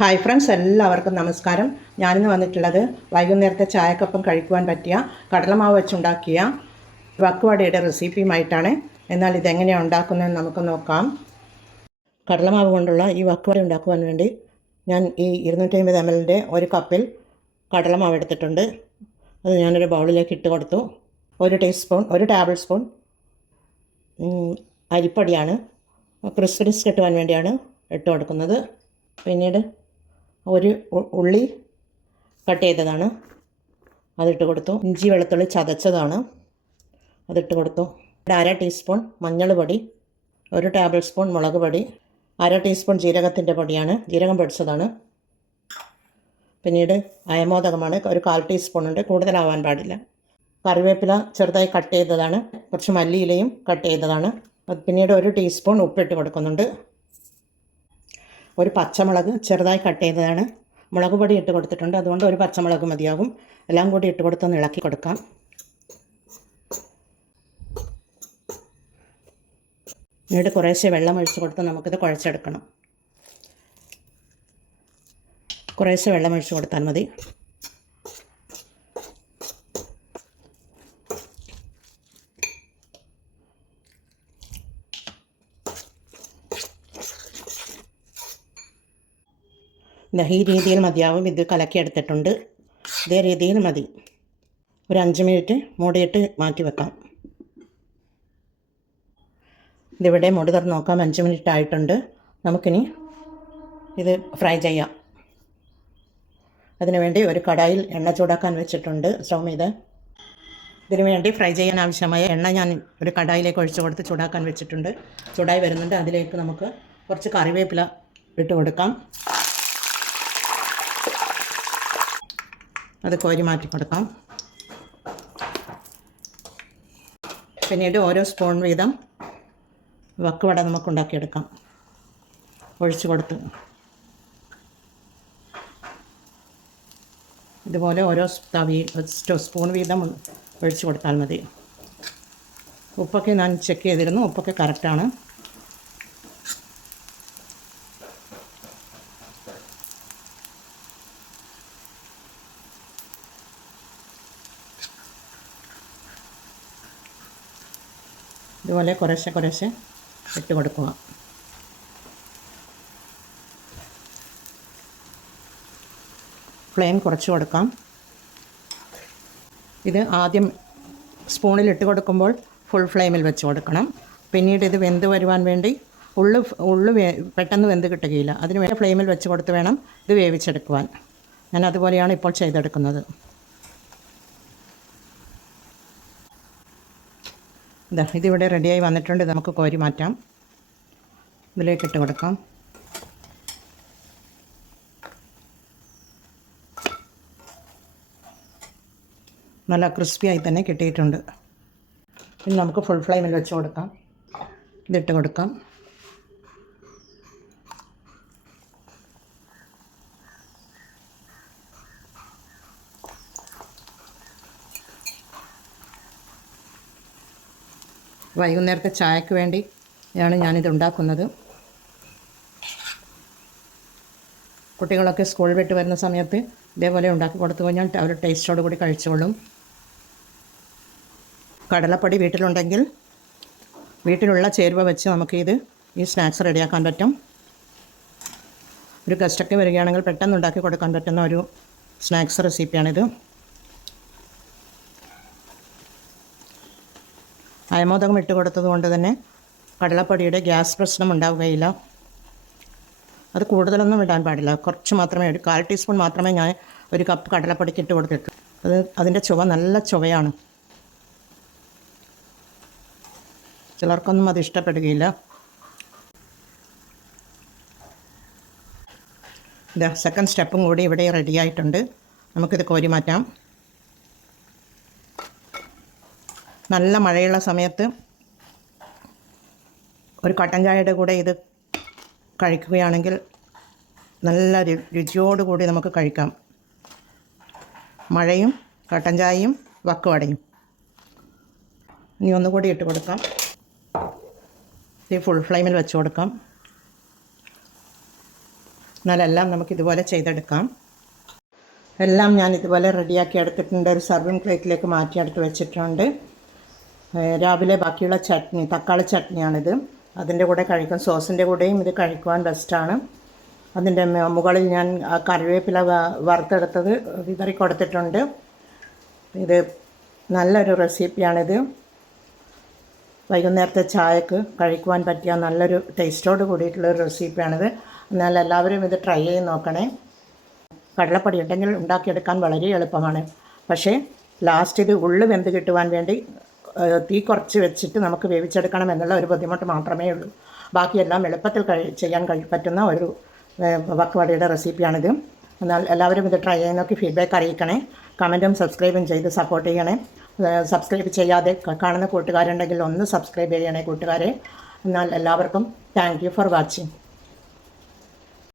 Hi friends, എല്ലാവർക്കും നമസ്കാരം. ഞാനിന്ന് വന്നിട്ടുള്ളത് വൈകുന്നേരത്തെ ചായക്കൊപ്പം കഴിക്കുവാൻ പറ്റിയ കടലമാവ് വെച്ചുണ്ടാക്കിയ വക്കുവടയുടെ റെസിപ്പിയുമായിട്ടാണ്. എന്നാൽ ഇതെങ്ങനെയാണ് ഉണ്ടാക്കുന്നതെന്ന് നമുക്ക് നോക്കാം. കടലമാവ് കൊണ്ടുള്ള ഈ വക്കുവട ഉണ്ടാക്കുവാൻ വേണ്ടി ഞാൻ ഈ 250 ml ഒരു കപ്പിൽ കടലമാവ് എടുത്തിട്ടുണ്ട്. അത് ഞാനൊരു ബൗളിലേക്ക് ഇട്ട് കൊടുത്തു. ഒരു ടേബിൾ സ്പൂൺ അരിപ്പൊടിയാണ്. ക്രിസ്പിനെസ് കിട്ടുവാൻ വേണ്ടിയാണ് ഇട്ട് കൊടുക്കുന്നത്. പിന്നീട് ഒരു ഉള്ളി കട്ട് ചെയ്തതാണ്, അതിട്ട് കൊടുത്തു. ഇഞ്ചി വെളുത്തുള്ളി ചതച്ചതാണ്, അതിട്ട് കൊടുത്തു. അര ടീസ്പൂൺ മഞ്ഞൾ പൊടി, ഒരു ടേബിൾ സ്പൂൺ മുളക് പൊടി, അര ടീസ്പൂൺ ജീരകത്തിൻ്റെ പൊടിയാണ്, ജീരകം പൊടിച്ചതാണ്. പിന്നീട് അയമോദകമാണ്, ഒരു 1/4 ടീസ്പൂൺ ഉണ്ട്, കൂടുതലാവാൻ പാടില്ല. കറിവേപ്പില ചെറുതായി കട്ട് ചെയ്തതാണ്, കുറച്ച് മല്ലിയിലയും കട്ട് ചെയ്തതാണ്. പിന്നീട് ഒരു ടീസ്പൂൺ ഉപ്പിട്ട് കൊടുക്കുന്നുണ്ട്. ഒരു പച്ചമുളക് ചെറുതായി കട്ട് ചെയ്തതാണ്. മുളക് പൊടി ഇട്ട് കൊടുത്തിട്ടുണ്ട്, അതുകൊണ്ട് ഒരു പച്ചമുളക് മതിയാകും. എല്ലാം കൂടി ഇട്ട് കൊടുത്തൊന്ന് ഇളക്കി കൊടുക്കാം. പിന്നീട് കുറേശ്ശെ വെള്ളം ഒഴിച്ച് കൊടുത്ത് നമുക്കിത് കുഴച്ചെടുക്കണം. കുറേശ്ശെ വെള്ളം ഒഴിച്ച് കൊടുത്താൽ മതി. ഈ രീതിയിൽ മതിയാവും. ഇത് കലക്കിയെടുത്തിട്ടുണ്ട്. ഇതേ രീതിയിൽ മതി. ഒരു 5 മിനിറ്റ് മൂടിയിട്ട് മാറ്റി വെക്കാം. ഇതിവിടെ മൂടി തുറന്ന് നോക്കാം. 5 മിനിറ്റ് ആയിട്ടുണ്ട്. നമുക്കിനി ഇത് ഫ്രൈ ചെയ്യാം. അതിനുവേണ്ടി ഒരു കടായിൽ എണ്ണ ചൂടാക്കാൻ വെച്ചിട്ടുണ്ട് സ്റ്റൗ മീതെ. ഇതിനു വേണ്ടി ഫ്രൈ ചെയ്യാൻ ആവശ്യമായ എണ്ണ ഞാൻ ഒരു കടായിലേക്ക് ഒഴിച്ച് കൊടുത്ത് ചൂടാക്കാൻ വെച്ചിട്ടുണ്ട്. ചൂടായി വരുന്നുണ്ട്. അതിലേക്ക് നമുക്ക് കുറച്ച് കറിവേപ്പില ഇട്ട് കൊടുക്കാം. അത് കോരി മാറ്റി കൊടുക്കാം. പിന്നീട് ഓരോ സ്പൂൺ വീതം വക്കുവട നമുക്ക് ഉണ്ടാക്കിയെടുക്കാം. ഒഴിച്ച് കൊടുത്ത് ഇതുപോലെ ഓരോ സ്പൂൺ വീതം ഒഴിച്ച് കൊടുത്താൽ മതി. ഉപ്പൊക്കെ ഞാൻ ചെക്ക് ചെയ്തിരുന്നു, ഉപ്പൊക്കെ കറക്റ്റാണ്. ഇതുപോലെ കുറേശ്ശെ കുറേശ്ശെ ഇട്ട് കൊടുക്കുക. ഫ്ലെയിം കുറച്ച് കൊടുക്കാം. ഇത് ആദ്യം സ്പൂണിൽ ഇട്ട് കൊടുക്കുമ്പോൾ ഫുൾ ഫ്ലെയിമിൽ വെച്ച് കൊടുക്കണം. പിന്നീട് ഇത് വെന്ത് വരുവാൻ വേണ്ടി ഉള്ളു പെട്ടെന്ന് വെന്ത് കിട്ടുകയില്ല. അതിന് വേണ്ടി ഫ്ലെയിമിൽ വെച്ച് കൊടുത്ത് വേണം ഇത് വേവിച്ചെടുക്കുവാൻ. ഞാൻ അതുപോലെയാണ് ഇപ്പോൾ ചെയ്തെടുക്കുന്നത്. ഇതിവിടെ റെഡിയായി വന്നിട്ടുണ്ട്. ഇത് നമുക്ക് കോരി മാറ്റാം. ഇതിലേക്ക് ഇട്ട് കൊടുക്കാം. നല്ല ക്രിസ്പിയായി തന്നെ കിട്ടിയിട്ടുണ്ട്. ഇനി നമുക്ക് ഫുൾ ഫ്ലെയിമിൽ വെച്ച് കൊടുക്കാം. ഇതിട്ട് കൊടുക്കാം. വൈകുന്നേരത്തെ ചായക്ക് വേണ്ടിയാണ് ഞാനിത് ഉണ്ടാക്കുന്നത്. കുട്ടികളൊക്കെ സ്കൂൾ വിട്ട് വരുന്ന സമയത്ത് ഇതേപോലെ ഉണ്ടാക്കി കൊടുത്തു കഴിഞ്ഞാൽ അവർ ടേസ്റ്റോട് കൂടി കഴിച്ചോളും. കടലപ്പൊടി വീട്ടിലുണ്ടെങ്കിൽ വീട്ടിലുള്ള ചേരുവ വെച്ച് നമുക്കിത് ഈ സ്നാക്സ് റെഡിയാക്കാൻ പറ്റും. ഒരു ഗസ്റ്റൊക്കെ വരികയാണെങ്കിൽ പെട്ടെന്ന് ഉണ്ടാക്കി കൊടുക്കാൻ പറ്റുന്ന ഒരു സ്നാക്സ് റെസിപ്പിയാണിത്. അയമോദകം ഇട്ട് കൊടുത്തത് കൊണ്ട് തന്നെ കടലപ്പൊടിയുടെ ഗ്യാസ് പ്രശ്നം ഉണ്ടാവുകയില്ല. അത് കൂടുതലൊന്നും ഇടാൻ പാടില്ല, കുറച്ച് മാത്രമേ, ഒരു 1/4 ടീസ്പൂൺ മാത്രമേ ഞാൻ ഒരു കപ്പ് കടലപ്പൊടിക്ക് ഇട്ട് കൊടുത്തിട്ടു. അതിൻ്റെ ചുവ നല്ല ചുവയാണ്. ചിലർക്കൊന്നും അത് ഇഷ്ടപ്പെടുകയില്ല. സെക്കൻഡ് സ്റ്റെപ്പും കൂടി ഇവിടെ റെഡിയായിട്ടുണ്ട്. നമുക്കിത് കോരി മാറ്റാം. നല്ല മഴയുള്ള സമയത്ത് ഒരു കട്ടൻ ചായയുടെ കൂടെ ഇത് കഴിക്കുകയാണെങ്കിൽ നല്ല രുചിയോടുകൂടി നമുക്ക് കഴിക്കാം. മഴയും കട്ടൻ ചായയും വക്കുവടയും. ഇനി ഒന്നുകൂടി ഇട്ട് കൊടുക്കാം. ഇത് ഫുൾ ഫ്ലെയിമിൽ വെച്ച് കൊടുക്കാം. എന്നാലെല്ലാം നമുക്കിതുപോലെ ചെയ്തെടുക്കാം. എല്ലാം ഞാൻ ഇതുപോലെ റെഡിയാക്കി എടുത്തിട്ടുണ്ട്. ഒരു സർവിങ് പ്ലേറ്റിലേക്ക് മാറ്റിയെടുത്ത് വെച്ചിട്ടുണ്ട്. രാവിലെ ബാക്കിയുള്ള ചട്നി, തക്കാളി ചട്നിയാണിത്. അതിൻ്റെ കൂടെ കഴിക്കാൻ, സോസിൻ്റെ കൂടെയും ഇത് കഴിക്കുവാൻ ബെസ്റ്റാണ്. അതിൻ്റെ മുകളിൽ ഞാൻ കറിവേപ്പില വറുത്തെടുത്തത് വിതറി കൊടുത്തിട്ടുണ്ട്. ഇത് നല്ലൊരു റെസിപ്പിയാണിത്. വൈകുന്നേരത്തെ ചായക്ക് കഴിക്കുവാൻ പറ്റിയ നല്ലൊരു ടേസ്റ്റോട് കൂടിയിട്ടുള്ളൊരു റെസിപ്പിയാണിത്. എന്നാൽ എല്ലാവരും ഇത് ട്രൈ ചെയ്ത് നോക്കണേ. കടലപ്പൊടി ഉണ്ടെങ്കിൽ ഉണ്ടാക്കിയെടുക്കാൻ വളരെ എളുപ്പമാണ്. പക്ഷേ ലാസ്റ്റ് ഇത് ഉള്ളു വെന്ത് കിട്ടുവാൻ വേണ്ടി തീ കുറച്ച് വെച്ചിട്ട് നമുക്ക് വേവിച്ചെടുക്കണം എന്നുള്ള ഒരു ബുദ്ധിമുട്ട് മാത്രമേ ഉള്ളൂ. ബാക്കിയെല്ലാം എളുപ്പത്തിൽ ചെയ്യാൻ പറ്റുന്ന ഒരു വക്കുവടയുടെ റെസിപ്പിയാണിത്. എന്നാൽ എല്ലാവരും ഇത് ട്രൈ ചെയ്ത് നോക്കി ഫീഡ്ബാക്ക് അറിയിക്കണേ. കമൻറ്റും സബ്സ്ക്രൈബും ചെയ്ത് സപ്പോർട്ട് ചെയ്യണേ. സബ്സ്ക്രൈബ് ചെയ്യാതെ കാണുന്ന കൂട്ടുകാരുണ്ടെങ്കിൽ ഒന്ന് സബ്സ്ക്രൈബ് ചെയ്യണേ കൂട്ടുകാരെ. എന്നാൽ എല്ലാവർക്കും താങ്ക് യു ഫോർ വാച്ചിങ്.